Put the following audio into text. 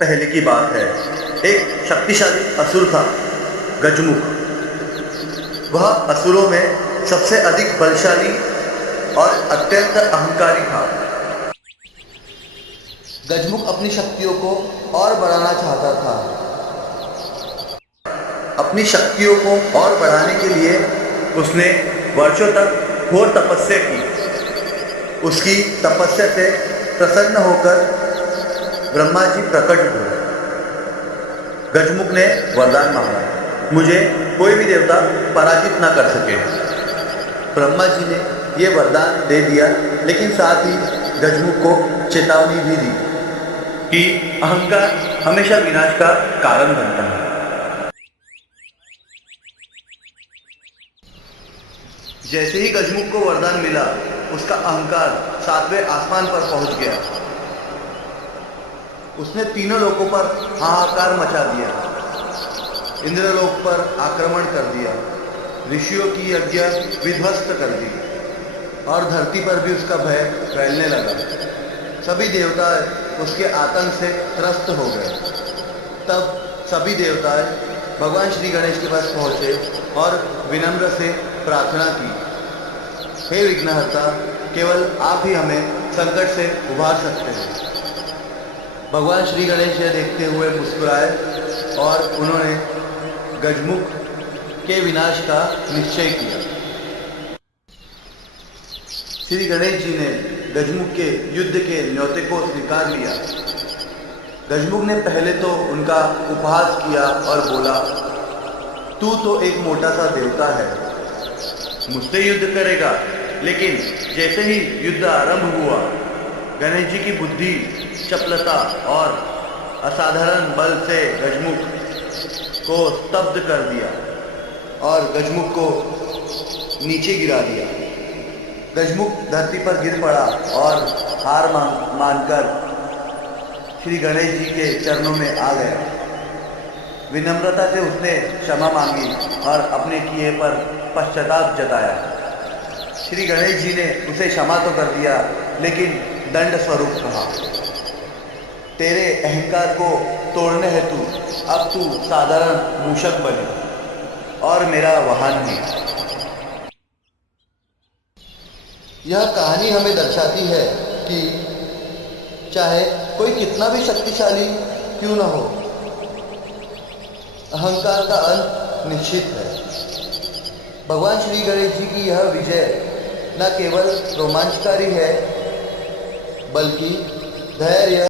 पहले की बात है, एक शक्तिशाली असुर था, गजमुख। वह असुरों में सबसे अधिक बलशाली और अत्यंत अहंकारी था। गजमुख अपनी शक्तियों को और बढ़ाना चाहता था। अपनी शक्तियों को और बढ़ाने के लिए उसने वर्षों तक घोर तपस्या की। उसकी तपस्या से प्रसन्न होकर ब्रह्मा जी प्रकट हुए। गजमुख ने वरदान मांगा, मुझे कोई भी देवता पराजित न कर सके। ब्रह्मा जी ने ये वरदान दे दिया, लेकिन साथ ही गजमुख को चेतावनी भी दी कि अहंकार हमेशा विनाश का कारण बनता है। जैसे ही गजमुख को वरदान मिला, उसका अहंकार 7वें आसमान पर पहुंच गया। उसने तीनों लोकों पर हाहाकार मचा दिया। इंद्रलोक पर आक्रमण कर दिया, ऋषियों की यज्ञ विध्वस्त कर दी और धरती पर भी उसका भय फैलने लगा। सभी देवता उसके आतंक से त्रस्त हो गए। तब सभी देवता भगवान श्री गणेश के पास पहुंचे और विनम्र से प्रार्थना की, हे विघ्नहर्ता, केवल आप ही हमें संकट से उबार सकते हैं। भगवान श्री गणेश यह देखते हुए मुस्कुराए और उन्होंने गजमुख के विनाश का निश्चय किया। श्री गणेश जी ने गजमुख के युद्ध के न्योते को स्वीकार लिया। गजमुख ने पहले तो उनका उपहास किया और बोला, तू तो एक मोटा सा देवता है, मुझसे युद्ध करेगा। लेकिन जैसे ही युद्ध आरंभ हुआ, गणेश जी की बुद्धि, चपलता और असाधारण बल से गजमुख को स्तब्ध कर दिया और गजमुख को नीचे गिरा दिया। गजमुख धरती पर गिर पड़ा और हार मानकर श्री गणेश जी के चरणों में आ गया। विनम्रता से उसने क्षमा मांगी और अपने किए पर पश्चाताप जताया। श्री गणेश जी ने उसे क्षमा तो कर दिया, लेकिन दंड स्वरूप कहा, तेरे अहंकार को तोड़ने हेतु अब तू साधारण मूषक बने और मेरा वाहन भी। यह कहानी हमें दर्शाती है कि चाहे कोई कितना भी शक्तिशाली क्यों न हो, अहंकार का अंत निश्चित है। भगवान श्री गणेश जी की यह विजय न केवल रोमांचकारी है, बल्कि धैर्य